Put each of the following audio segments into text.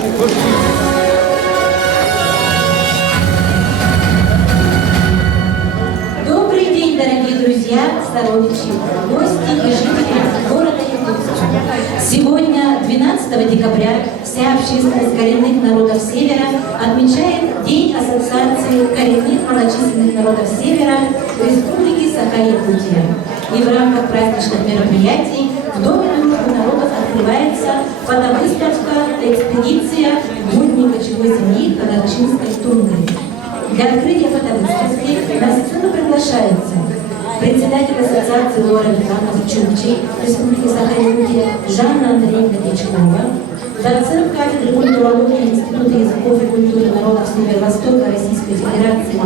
Добрый день, дорогие друзья, сородичи, гости и жители города Якутска. Сегодня, 12 декабря, вся общественность коренных народов Севера отмечает День Ассоциации коренных малочисленных народов Севера Республики Саха-Якутия. И в рамках праздничных мероприятий в Доме дружбы народов открывается фотовыставка «Экспедиция будни кочевой семьи Калачинской тундры». Для открытия фотовыставки на сцену приглашается председатель Ассоциации луаро-ветеранов Чукчей Республики Саха-Якутия Жанна Андреевна Дьячкова, доцент кафедры культурологии Института языков и культуры народов Северо-Востока Российской Федерации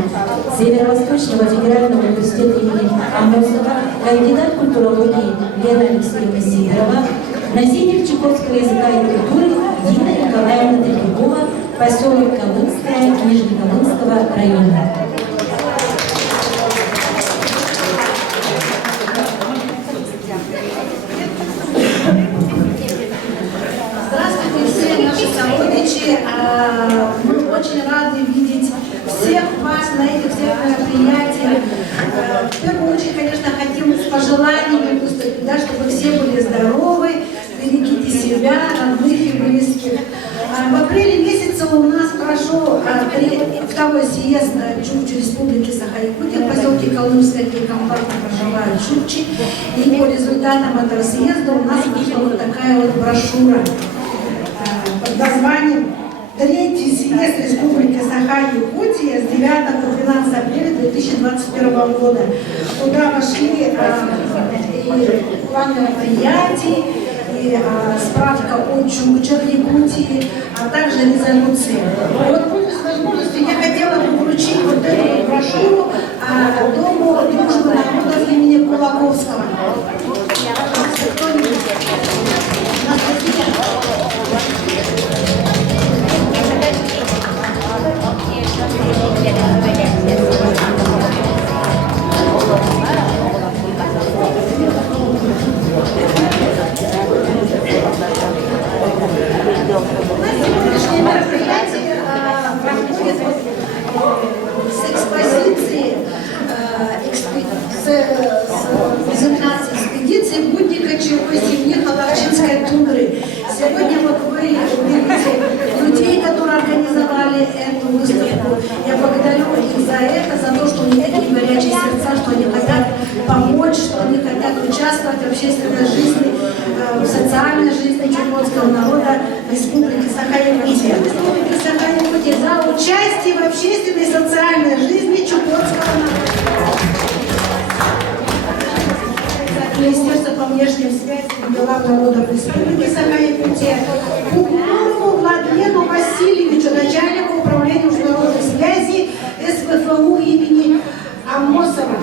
Северо-Восточного федерального университета имени Амосова, кандидат культурологии Лена Алексеевна Сидорова, носитель чукотского языка и культуры Дина Николаевна Требякова, поселок Калынская, Нижнеколымского района. Здравствуйте, все наши сородичи. Мы очень рады видеть всех вас на этих всех мероприятиях. В первую очередь, конечно, хотим с пожеланиями выступить, да, чтобы все были здоровы, берегите себя, родных и близких. В апреле месяце у нас прошел второй съезд Чукчи Республики Саха-Якутия в поселке Колымская, где компактно проживают чукчи. И по результатам этого съезда у нас вышла вот такая вот брошюра под названием «Третий съезд Республики Саха-Якутия с 9 по 12 апреля 2021 года». Туда вошли и план мероприятий, и справка о чукчах Якутии, а также резолюции. Вот, пользуясь возможностью, я хотела бы вручить вот эту брошюру Дому дружбы народов имени Кулаковского. Сегодняшнее мероприятие проходит с экспозиции, с презентацией экспедиции «Будни кочевой семьи Калачинской тундры». Сегодня вот вы видите людей, которые организовали эту выставку. Я благодарю их за это, за то, что у них такие горячие сердца, что они хотят помочь, что они хотят участвовать в общественной жизни, в социальной жизни чукотского народа Республики Саха-Якутия. Республики Саха-Якутия за участие в общественной и социальной жизни чукотского народа. Министерство по внешним связям и делам народов Республики Саха-Якутия Кукурову Владлену Васильевичу, начальнику управления международных связей СВФУ имени Амосова,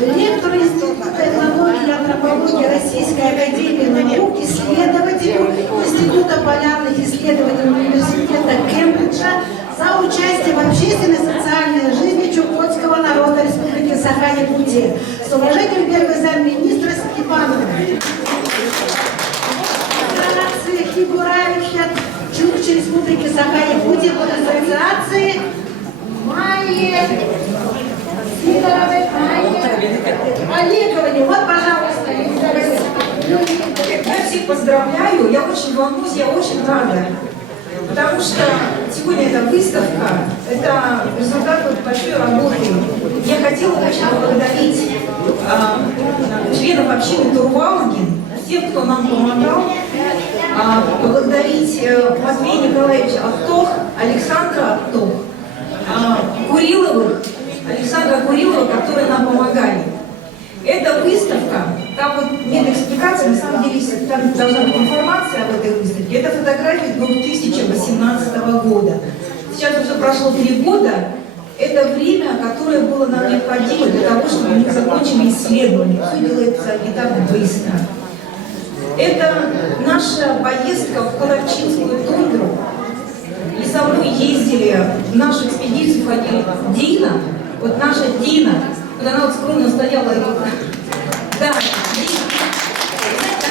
ректору Института этнологии и антропологии Российской академии наук, исследователю Института полярных исследований Университета Кембриджа за участие в общественной и социальной жизни чукотского народа Республики Саха-Якутия. С уважением, первый замминистра Степанова. Ассоциация Хибуравича Чукчи Республики Саха-Якутия под ассоциацией Майи Сидоровой Олеговне. Вот, пожалуйста, Я всех поздравляю, я очень волнуюсь, я очень рада. Потому что сегодня эта выставка, это результат вот большой работы. Я хотела очень поблагодарить членов общины Турвалыгин, всех, кто нам помогал, поблагодарить Матвея Николаевича Ахтох, Александра Ахтох, Куриловых, Александра Курилова, которые нам помогали. Эта выставка, там вот нет экспликации, на самом деле там должна быть информация об этой выставке. Это фотографии 2018 года. Сейчас уже прошло 3 года. Это время, которое было нам необходимо для того, чтобы мы закончили исследование. Все делается не так быстро. Это наша поездка в Калачинскую тундру. И со мной ездили в нашу экспедицию, ходила Дина. Вот наша Дина. Вот она вот скромно стояла. Да, Дина.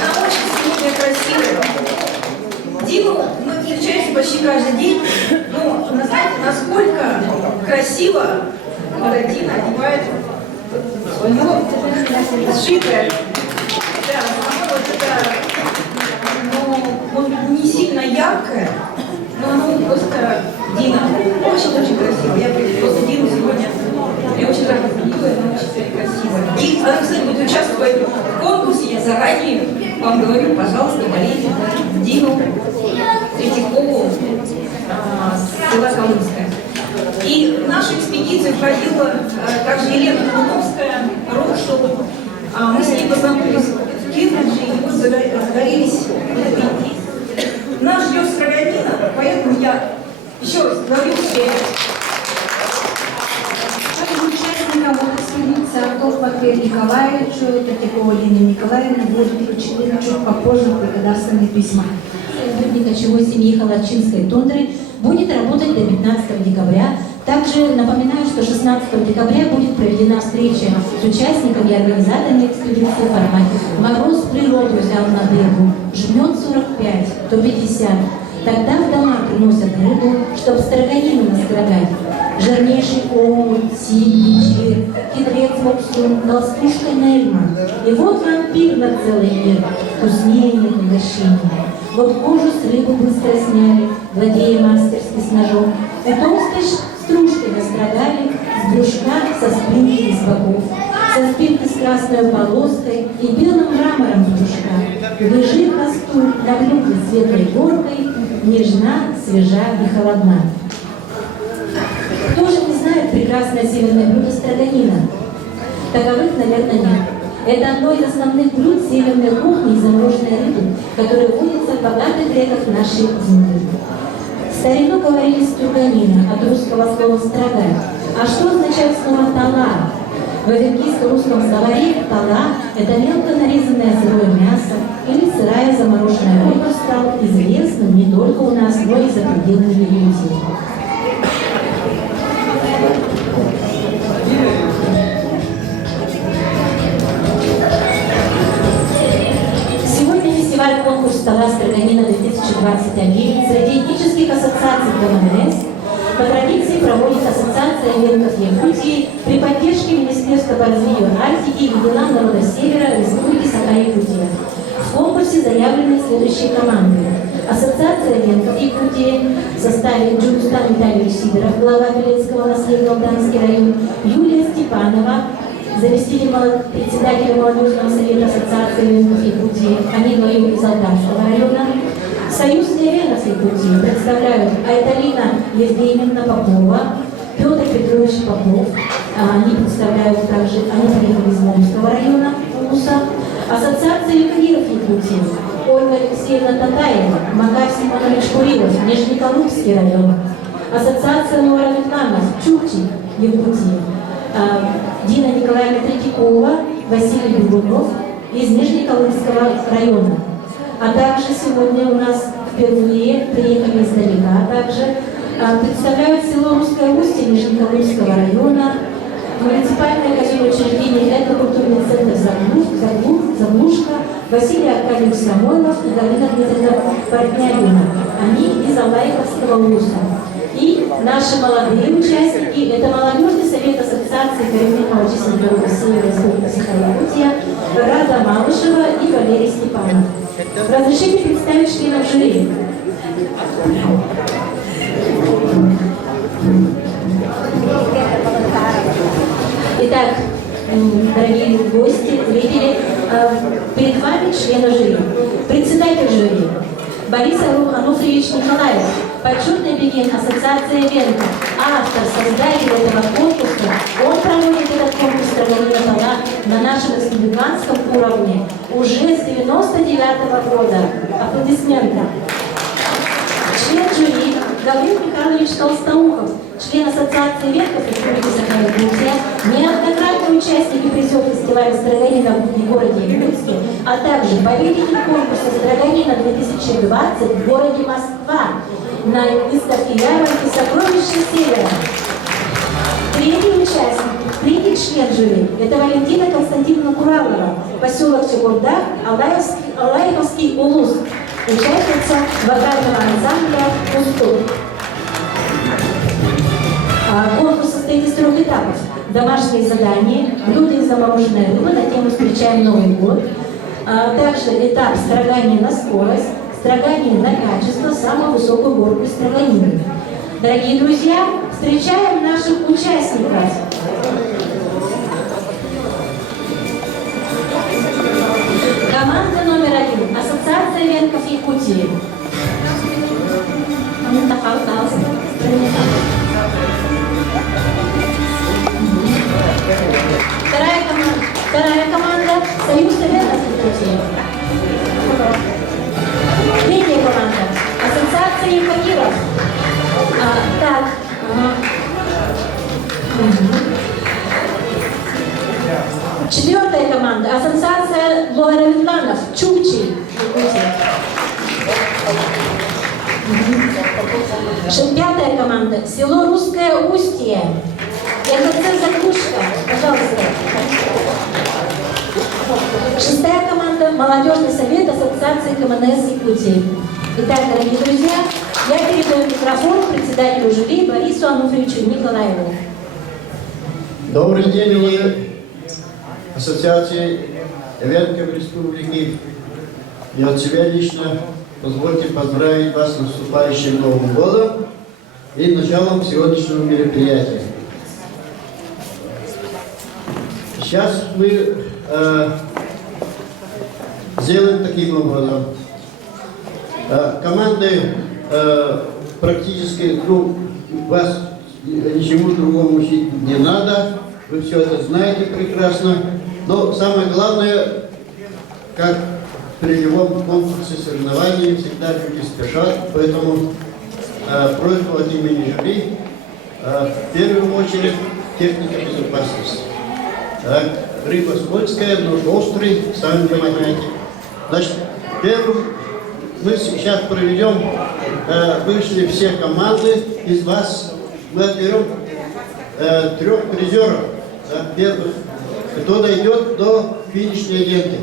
Она очень сегодня красивая. Диму мы встречаемся почти почти каждый день. Но знаете, насколько красиво Бородина одевает сшитое. Да, вот это, ну, не сильно яркое, но оно просто Дина. Очень-очень красиво. Я просто Дину сегодня я очень рада видела, она очень красивая. И она, кстати, будет участвовать в конкурсе. Я заранее вам говорю, пожалуйста, болейте Дину Третьякову с села Колымская. И в нашу экспедицию входила также Елена Кулуновская, рок-шоу. Мы с ней познакомились в Кембридже, и вот загорелись в этой идее. Нас ждет строганина, поэтому я еще раз говорю все. Участникам экспедиции Артур Матвею Николаевичу, Третьякову Елене Николаевне будет вручены чуть попозже благодарственные письма. Сотрудник кочевой семьи Халачинской тундры будет работать до 15 декабря. Также напоминаю, что 16 декабря будет проведена встреча с участниками и организаторами экспедиции в формате «Мороз природу взял на дыбу, жмет 45, то 50». Тогда в дома приносят рыбу, чтоб строганину настрогать. Жирнейший омут, силь, чир, хитрец Моксун, толстушка Нельма. И вот вампир на целый мир, вкуснее нет угощения. Вот кожу с рыбы быстро сняли, владея мастерски с ножом. И толстой стружкой настрогали, с брюшка, со спинки и с боков. Со спинки с красной полоской и белым мрамором с брюшка. Лежит пастух на брюхе светлой горкой, нежна, свежа и холодна. Кто же не знает прекрасное северное блюдо строганина? Таковых, наверное, нет. Это одно из основных блюд северной кухни из замороженной рыбы, которое водится в богатых реках нашей земли. В старину говорили струганина, от русского слова «строгать». А что означает слово «тала»? В авенкийско-русском словаре «тала» – это мелко нарезанное сырое мясо или сырая замороженная рыба, стал известным не только у нас, но и за пределами Якутии. Конкурс стола строганина 2021 среди этнических ассоциаций КМНС по традиции проводит Ассоциация венков Якутии при поддержке Министерства по развитию Арктики и делам народа Севера Республики Саха-Якутия. В конкурсе заявлены следующие команды. Ассоциация венков Якутии в составе Джугустан Витальевич Сидоров, глава Белецкого наследия Алданский район, Юлия Степанова, заместитель председателя молодежного совета Ассоциации венков Якутии, они двоим из Алданского района. Союз Северных Якутии представляют Айталина Евгеньевна Попова, Петр Петрович Попов. Они представляют также, они приехали из Момского района, УСА. Ассоциация ювелиров Якутии, Ольга Алексеевна Татаева, Макар Симонович Курилов, Нижнеколымский район. Ассоциация Нуараветланов, Чукчи, Якутия. Дина Николаевна Третьякова, Василий Бегунов из Нижнеколымского района. А также сегодня у нас впервые приехали издалека, также представляют село Русское Устье Нижнеколымского района, муниципальное казенное учреждение «Этнокультурный центр Заглушка», Василий Аркадьевич Самойлов и Галина Дмитриевна Портнягина. Они из Алайковского УСА. И наши молодые участники – это молодежный совет Ассоциации коренных малочисленных народов Севера Республики Саха-Якутия Рада Малышева и Валерий Степанов. Разрешите представить членов жюри. Итак, дорогие гости, зрители, перед вами члены жюри. Председатель жюри Борис Ануфриевич Николаев, почетный бегин Ассоциации Венков, автор, создатель этого конкурса. Он проводит этот конкурс строганина тола на нашем республиканском уровне уже с 99-го года. Аплодисменты. Член жюри Гаврил Михайлович Толстоухов, член Ассоциации Венков Республики Саха-Якутия, неоднократный участник и призер фестиваля строганина в городе Якутске, а также победитель конкурса строганина 2020 в городе Москва на выставке ярмарки «Сокровища Севера». Третий член жюри – это Валентина Константиновна Куралова, поселок Чекурдак, Алаевский улус. участница вокального ансамбля «Уступ». Конкурс состоит из 3 этапов. Домашние задания, блюда и замороженная рыба на тему «Встречаем Новый год». Также этап строгания на скорость, строгание на качество, самую высокую горку строганины. Дорогие друзья, встречаем наших участников. Команда номер 1. Ассоциация венков Якутии. Вторая команда Союз венков Якутии. Третья команда Ассоциация Евпакиров. Так. Четвертая команда Ассоциация Луаровитланов Чукчи. Пятая команда село Русское Устье. ЯКЦ Заглушка. Пожалуйста. Шестая команда Молодежный совет Ассоциации КМНС Якутии. Итак, дорогие друзья, я передаю микрофон председателю жюри Борису Ануфриевичу Николаеву. Добрый день, вы Ассоциации Венков Республики. И от себя лично позвольте поздравить вас с наступающим Новым годом и началом сегодняшнего мероприятия. Сейчас мы сделаем таким образом. Команды практически, вас ничему другому учить не надо, вы все это знаете прекрасно. Но самое главное, как при любом конкурсе, соревновании, всегда люди спешат, поэтому просьба от имени жюри, в первую очередь, техника безопасности. Рыба скользкая, нож острый, сами понимаете. Значит, первым мы сейчас проведем, вышли все команды, из вас мы отберем 3 призеров, первых, кто дойдет до финишной ленты.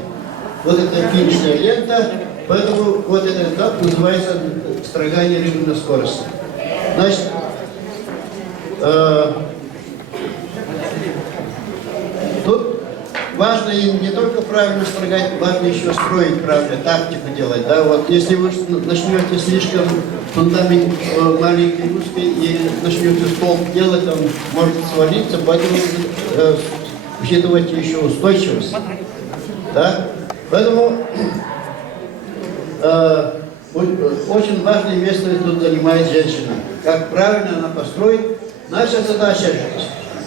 Вот это финишная лента, поэтому вот этот этап называется строгание рыбы на скорости. Значит, тут важно не только правильно строгать, важно еще строить правильно, тактику делать. Да? Вот если вы начнете слишком фундамент маленький, узкий и начнете столб делать, там может свалиться, поэтому учитывайте еще устойчивость. Да? Поэтому очень важное место тут занимает женщина. Как правильно она построит. Наша задача,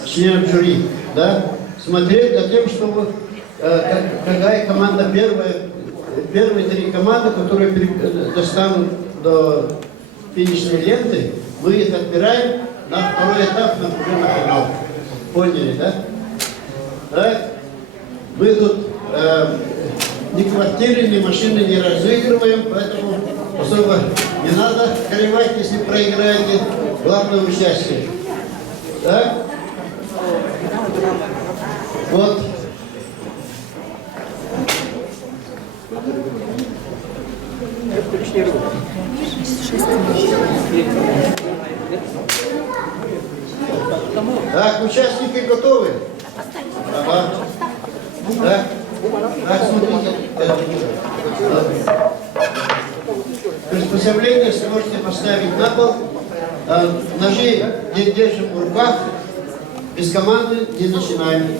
членов жюри, да, смотреть за тем, чтобы какая команда первые 3 команды, которые достанут до финишной ленты, мы их отбираем на второй этап, уже на финал. Поняли, да? Так? Мы тут ни квартиры, ни машины не разыгрываем, поэтому особо не надо горевать, если проиграете. Главное участие. Так? Вот. Так, участники готовы? Ага. Так. Так, смотрите. Приспособление сможете поставить на пол. Ножи держим в руках. Без команды не начинаем.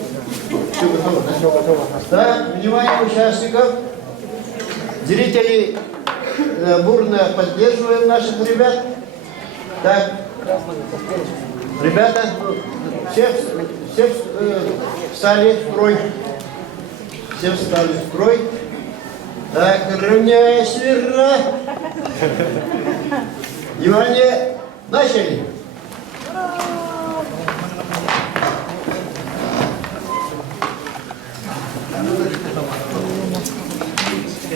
Все готово, да? Все готово. Так, внимание участников. Зрители бурно поддерживаем наших ребят. Так, ребята, все встали в строй. Все встали в строй. Так, равняясь верно. Внимание, начали.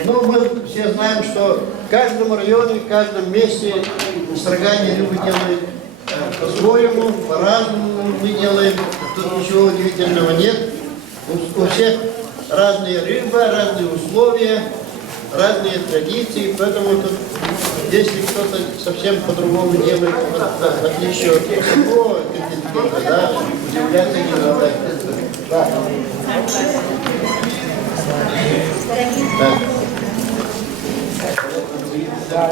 Ну, мы все знаем, что в каждом районе, в каждом месте строгание рыбы делают по-своему, по-разному мы делаем. Тут ничего удивительного нет. У всех разные рыбы, разные условия. разные традиции, поэтому тут, если кто-то совсем по-другому делает, в отличие от другого контингента, да, удивляться не надо. Да. Так.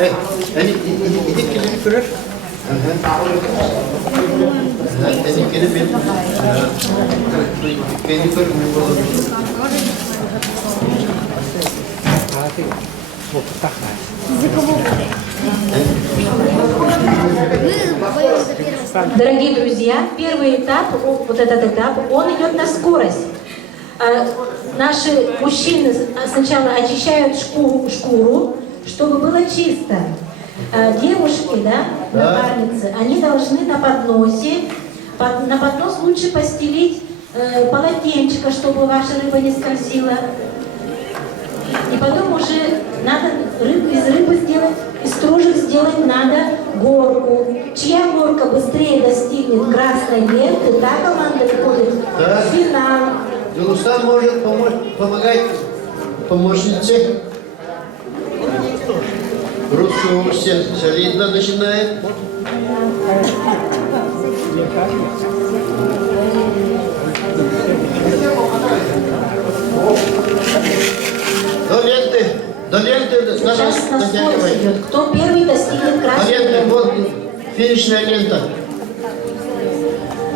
Иди келіп көрер. Иди келіп мен. Келіп көрер мен болады. Дорогие друзья, первый этап, вот этот этап, он идет на скорость. Наши мужчины сначала очищают шкуру, чтобы было чисто. Девушки, да, напарницы, они должны на подносе, на поднос лучше постелить полотенчика, чтобы ваша рыба не скользила. И потом уже надо из рыбы сделать, из стружек сделать надо горку. Чья горка быстрее достигнет красной ленты, та команда выходит в финал. Рустам может помогать помощнице. Русскую все солидно начинает. До ленты Сейчас на скорость натягивать. идет. Кто первый достигнет красной ленты? Вот финишная лента.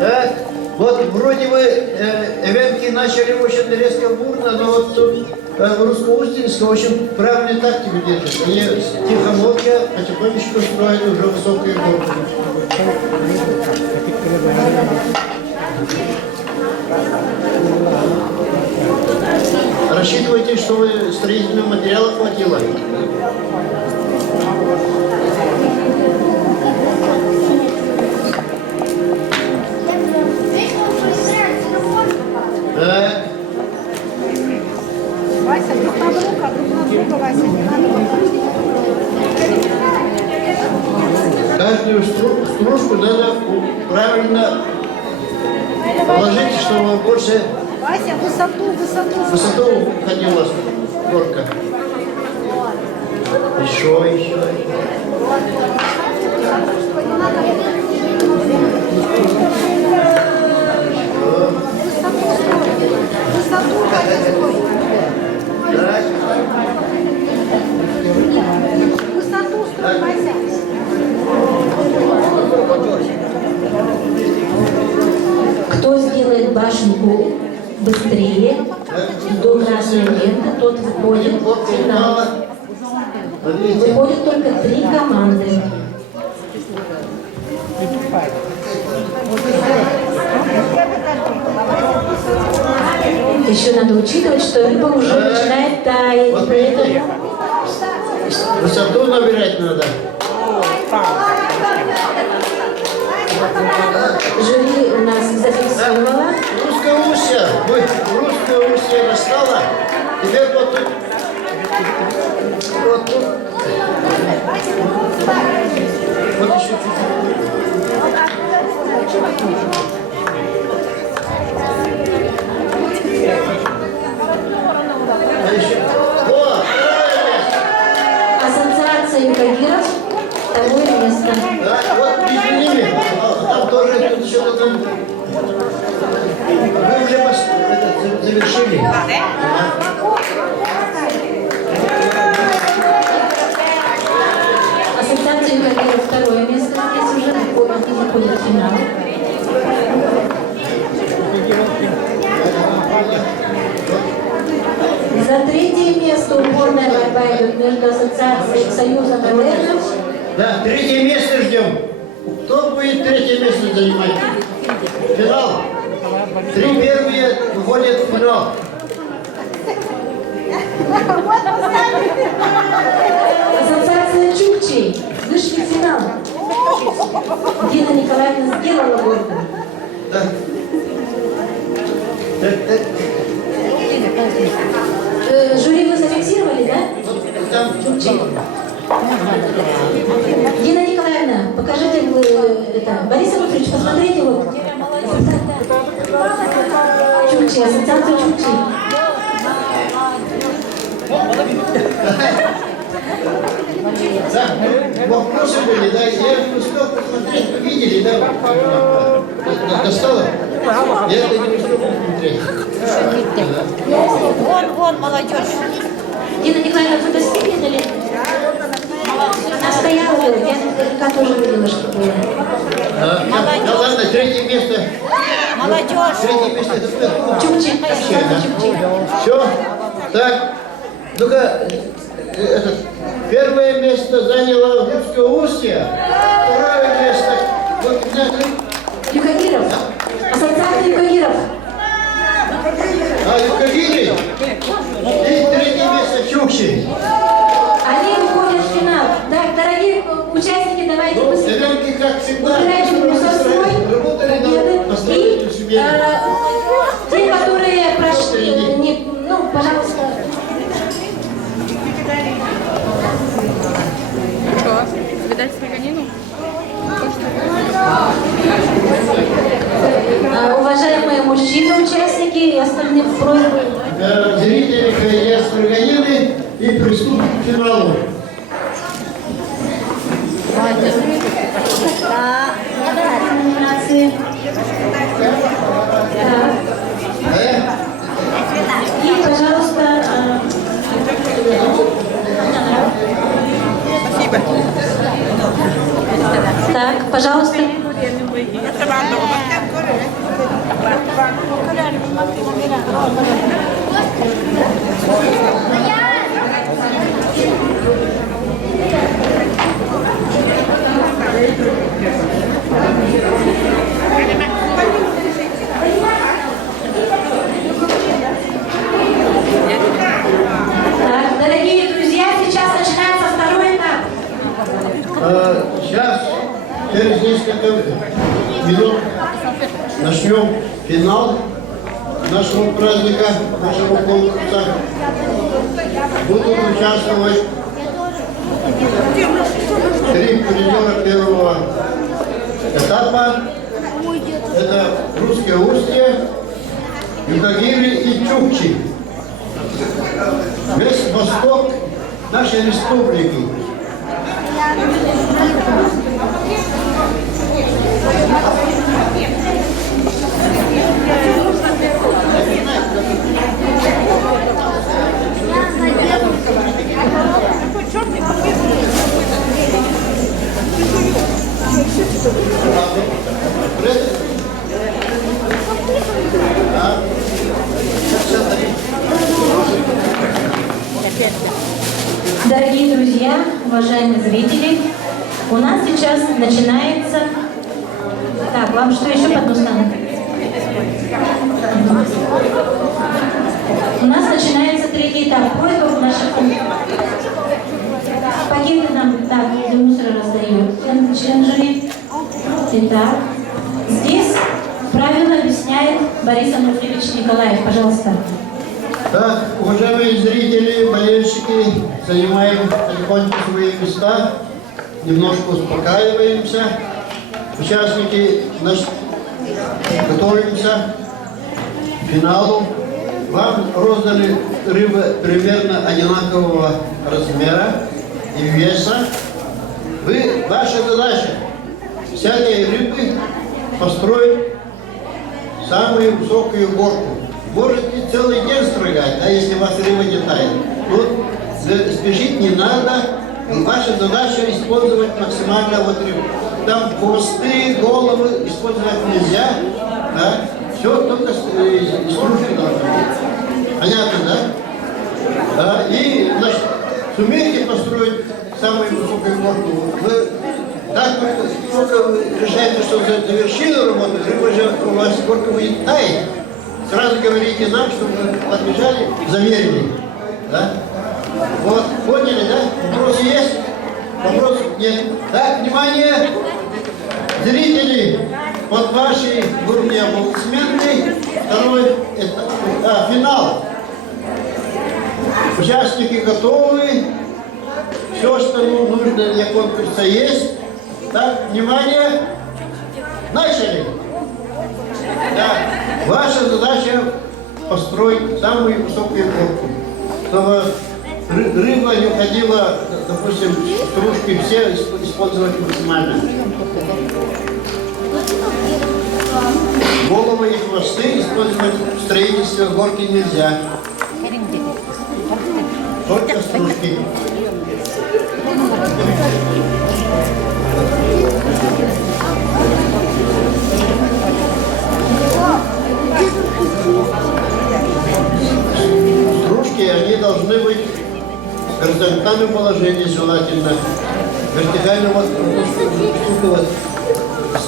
Так, вот вроде бы эвенки начали очень резко бурно, но вот тут русско-устинская очень правильную тактику держит. Они тихо-молча потихонечку строят уже высокие горы. Рассчитывайте, что вы строительного материала хватило. Вася, друг на друга, Вася, не надо. Каждую стружку надо правильно положить, чтобы больше Вася, высоту. ходила горка. Еще. Высоту, высоту строй, Вася. Кто сделает башенку быстрее, до красной ленты, тот выходит в финал. Выходят только 3 команды. Еще надо учитывать, что рыба уже начинает таять. Вот Поэтому высоту набирать надо. жюри у нас зафиксировало. Русское устье. Русское устье достало. Теперь вот тут. Вот тут. Вот еще чуть-чуть. А еще. Вот, Ассоциация югагиров, второе место. да, вот между ними. Там тоже тут еще там. Вы уже завершили. Ассоциация югагиров, второе место. Здесь уже выходит в финал. За 3-е место упорная борьба идет между ассоциацией Союза Модернов. Да, 3-е место ждем. Кто будет 3-е место занимать? Финал. 3 первые выходят в финал. Ассоциация Чукчей вышли в финал. Дина Николаевна сделала горку. Да. Так. Жюри вы зафиксировали Чукчи. Дина Николаевна, покажите это. Борис Анатольевич, посмотрите вот. Чукчи, ассоциация Чукчи. Да, вопросы были, да, я успел посмотреть, вы видели, да, достала? Я это не успел посмотреть. Вон, молодежь. Дина Николаевна, вы достигли или? Она стояла, я тоже видела, что было. Ну ладно, третье место. Молодежь. Третье место это кто? Чукчи, ассоциация Чукчи. Все? Так, ну-ка, первое место заняло Русское Устье, второе место, вот, знаете, Юкагиров. Ассоциация Юкагиров. Юкагиры, и третье место Чукчи. Они уходят в финал. Так, дорогие участники, давайте быстрее. Ребенки, как всегда, Выбирайте работали победы. над построением семьи. Те, которые прошли, ну, пожалуйста. Видать строганину? Уважаемые мужчины, участники и остальные просьбы. Зрители КС «Строганины» и приступим к финалу. Номинации. И, пожалуйста, так, пожалуйста. Так, дорогие друзья, сейчас начинается второй этап. Сейчас, через несколько минут, начнем финал нашего праздника, нашего конкурса. Будут участвовать 3 призера первого этапа. Это Русское Устье, Юкагиры и Чукчи. Весь восток нашей республики. Дорогие друзья, уважаемые зрители, у нас сейчас начинается... Так, вам что еще под нос надо? У нас начинается третий этап. Просьба наших... Пакеты нам так для мусора раздают. Член жюри. Итак, здесь правила объясняет Борис Анатольевич Николаев. Пожалуйста. Так, уважаемые зрители, болельщики, занимаем потихоньку свои места, немножко успокаиваемся. Участники готовимся к финалу. Вам роздали рыбы примерно одинакового размера и веса. Ваша задача с этой рыбы построить самую высокую горку. Можете целый день строгать, да, если у вас рыба не тает. Тут спешить не надо. Ваша задача использовать максимально вот рыбу. Там хвосты, головы использовать нельзя. Да? Все только стружки должны быть. Понятно, да? Да? И, значит, сумеете построить самую высокую горку. Вы так только вы решаете, что завершили работу, рыба же у вас горка будет таять. Сразу говорите нам, чтобы мы отмечали, заверили. Да? Вот, поняли, да? Вопросы есть? Вопросов нет. Так, внимание! Зрители, под ваши бурные аплодисменты, второй этап, финал. Участники готовы. Все, что нужно для конкурса есть. Так, внимание. Начали. Да. Ваша задача построить самую высокую лодку, чтобы рыба не уходила, допустим, стружки, все использовать максимально. Головы и хвосты использовать в строительстве горки нельзя. Только стружки. Стружки, они должны быть в горизонтальном положении желательно. Вертикально вот штука вот,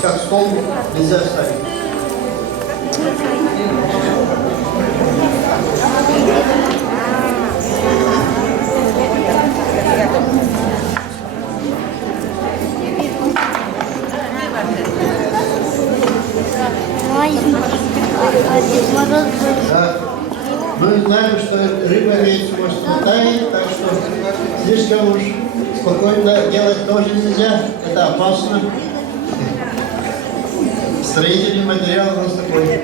как стол нельзя ставить. Да. Мы знаем, что рыба имеет свойство таять, так что слишком уж спокойно делать тоже нельзя, это опасно. Строительный материал у нас такой.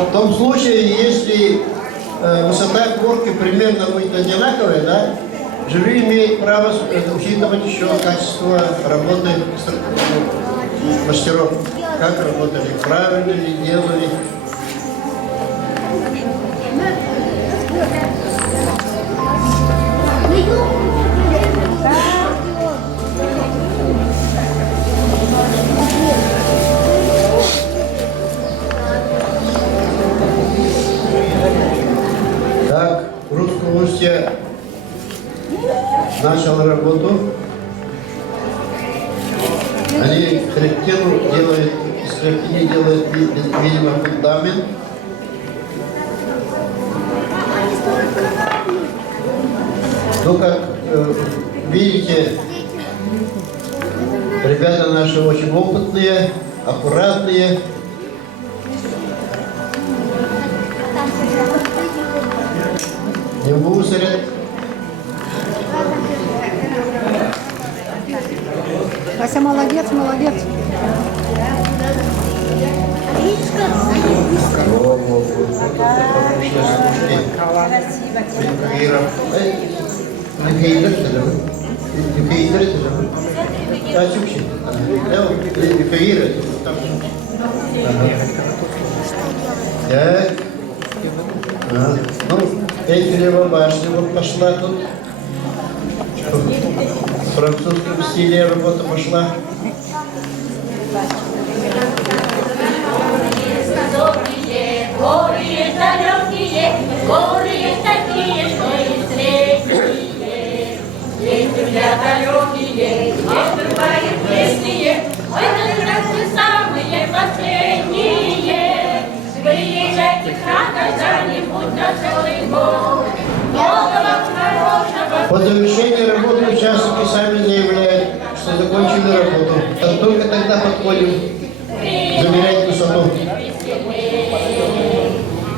В том случае, если высота горки примерно будет одинаковая, да, жюри имеет право учитывать еще качество работы мастеров. Как работали, правильно ли делали. Так, Русско-Устье начал работу. Они хребтину делают, из хребтины делают, видимо, фундамент. Ну, как видите, ребята наши очень опытные, аккуратные. Не мусорят. Вася молодец, молодец. Ну, Эйфелева башня вот пошла тут. В французском стиле работа пошла. Горы есть далекие, горы есть такие, что и средние. Есть друзья далекие, есть бывают близкие, ой, это самые последние. Приезжайте к нам когда-нибудь на целый год. Много хорошего. По завершении работы участники сами заявляют, что закончили работу. Только тогда подходим замерять высоту.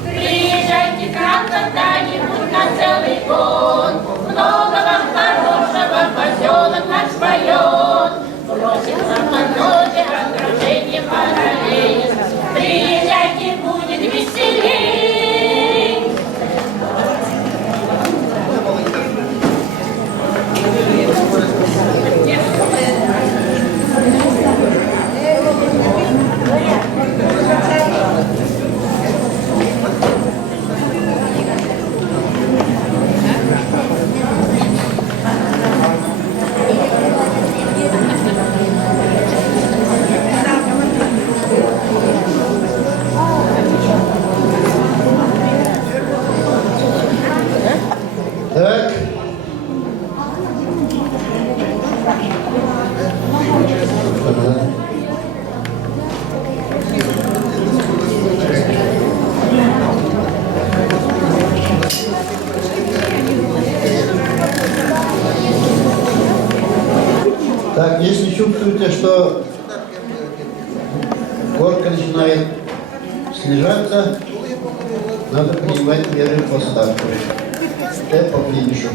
Приезжайте к нам когда-нибудь на целый год. Много вам хорошего, поселок наш поет. Бросит нам подноги, окружение параллель. Приезжайте, будет веселей. кажется, надо принимать меры по старту. Это по финишу.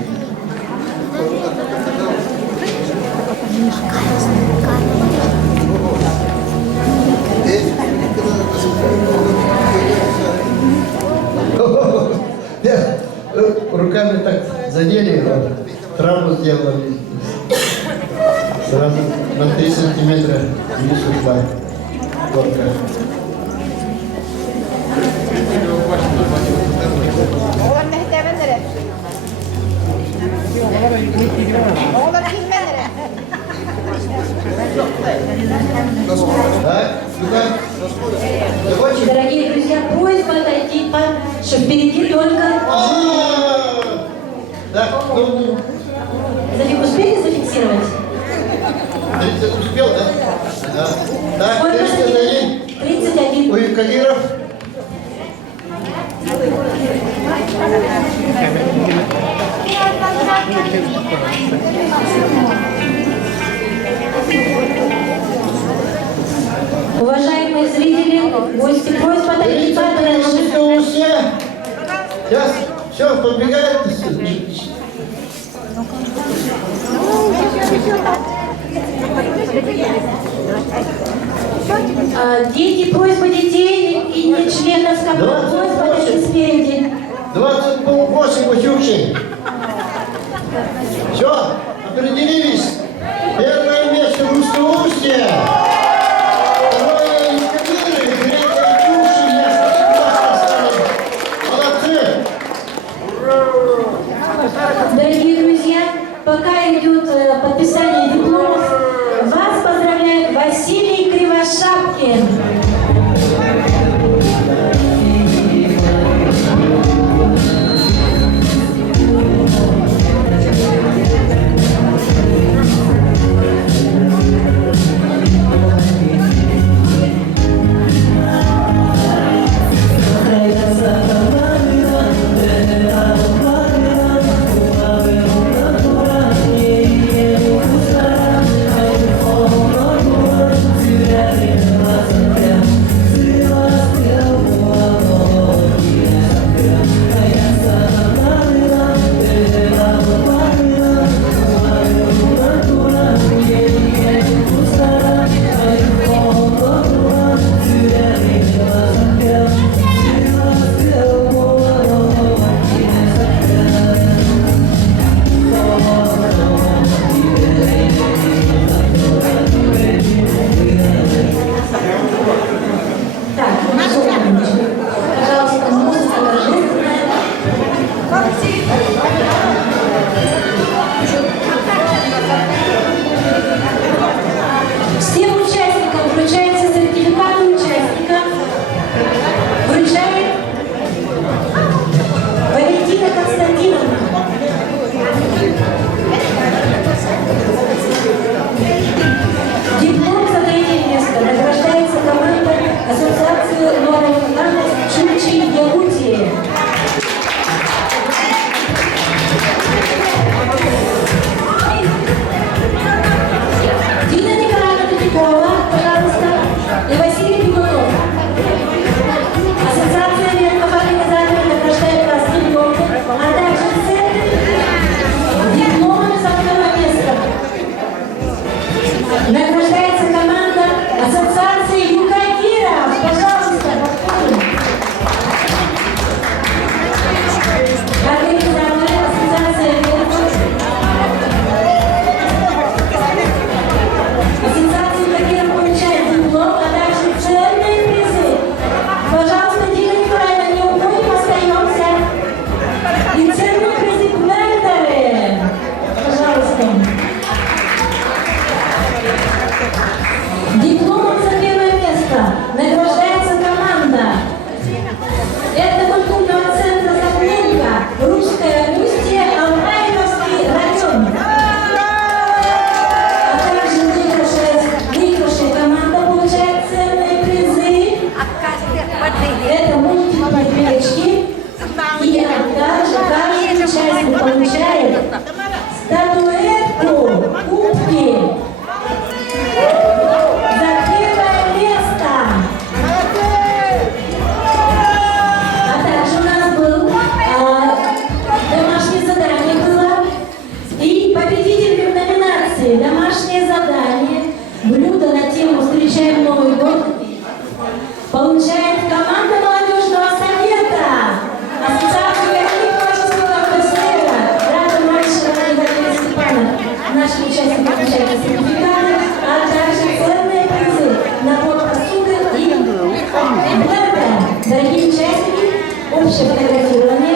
Руками так задели его, травму сделали. Сразу на 3 сантиметра вниз ушла горка. Да? Сюда? Закончим? Дорогие друзья, просьба отойти, что впереди только... Да, ну, Успели зафиксировать? 30 успел, да? Да. Так, Сколько 31. 31. Ой, Кадиров. Уважаемые зрители, гости, просьба отойти подальше. Сейчас, все, подбегает. Дети, просьба детей и не членов команды, просьба отойти спереди. 28 учивших. Все, определились. Первое место в Устье. Второе Кадиры, третье Чуши, молодцы. Дорогие друзья, пока идет подписание дипломов, вас поздравляет Василий Кривошапкин. Всем участникам вручается сертификат участника. Вручает Валентина Константиновна. Диплом за 3 место награждается команда Ассоциации новых данных Чучи Якутии. Дина Николаевна Тупикова, пожалуйста, и Василий Бегунов. Ассоциация ветков организаторов награждает вас дипломами, а также дипломами за 2 место. Награждается команда Ассоциации Юкагиров. Пожалуйста, подходим. Организаторы Ассоциации ветков. Ассоциация Юкагиров получает диплом, а также ценные призы. Пожалуйста, Дина Николаевна, не уходим, остаемся. И ценные призы блендеры. Пожалуйста. Дипломом за 1 место награждается команда этнокультурного центра Запленка, Русское Устье, Алтайновский район. А также выигравшая команда получает ценные призы. Это мультипли печки. И также каждый участник получает статуэтку, кубки. За 1 место. общее фотографирование